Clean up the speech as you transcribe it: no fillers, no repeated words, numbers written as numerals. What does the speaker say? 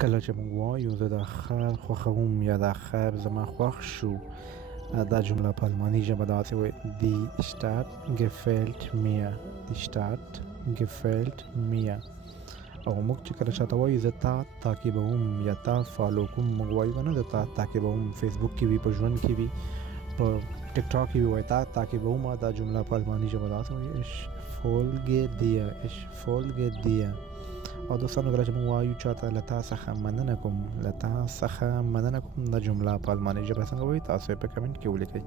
کله چې موږ وایو زه دا ښار خوښوم یا دا خیر زما خوښ شو، دا جمله په الماني ژبه داسې وایي: Die Stadt gefällt mir. Die Stadt gefällt mir. او موږ چې کله چاته وایو زه تا تعقیبوم یا تا فالو کوم، موږ وایو که نه زه تا تعقیبوم. فیسبوک کې وي، په ژوند کې وي، په ټیک ټاک کې وي، وایي تا تعقیبوم. دا جمله په الماني ژبه داسې وایي: Ich folge dir. Ich folge dir. او دوستانو کله چې موږ وایو چاته له تا څخه مننه کوم، له تا څخه مننه کوم، دا جمله په الماني ژبه څنګه وایي؟ تاسو یې په کمنټ کې ولیکئ.